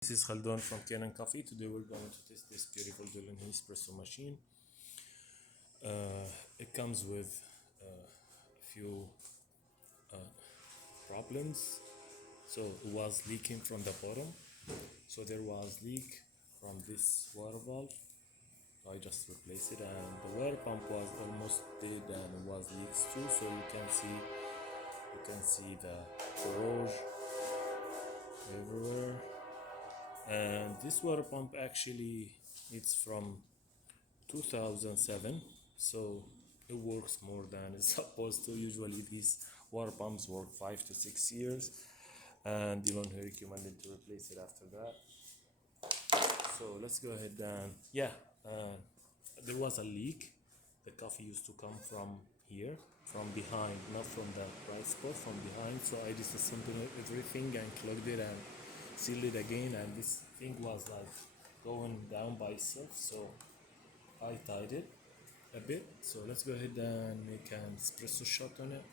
This is Khaldun from Kanen Coffee. Today we're going to test this beautiful DeLonghi espresso machine. It comes with a few problems. So it was leaking from the bottom. So there was leak from this water valve. I just replaced it, and the water pump was almost dead and it was leaks too. So you can see the corrosion everywhere. And this water pump actually it's from 2007, so it works more than it's supposed to. Usually these water pumps work 5 to 6 years, and DeLonghi recommended to replace it after that. So let's go ahead and there was a leak. The coffee used to come from here, from behind, not from the right spot, from behind. So I disassembled everything and clogged it and sealed it again, and this thing was like going down by itself, so I tied it a bit. So let's go ahead and make an espresso shot on it.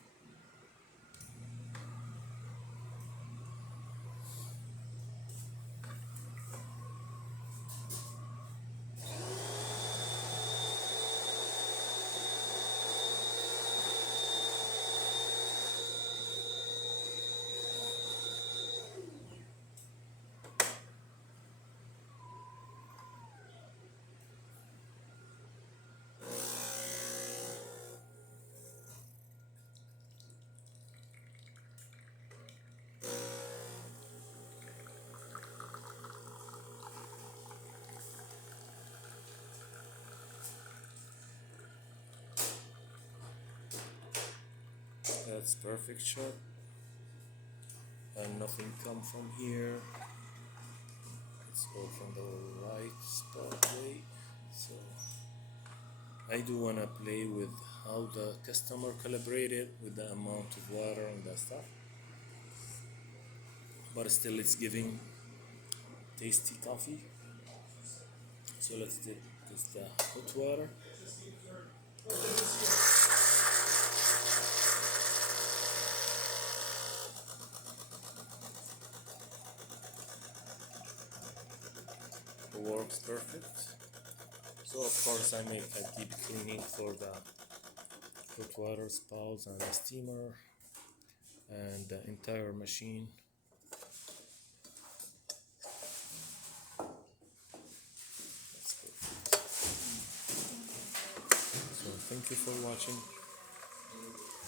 That's perfect shot, and nothing come from here. It's all from the right spot way. So I do wanna play with how the customer calibrated with the amount of water and that stuff, but still it's giving tasty coffee. So let's take this the hot water. It works perfect. So of course I make a deep cleaning for the hot water spouts and the steamer and the entire machine. That's perfect. So thank you for watching.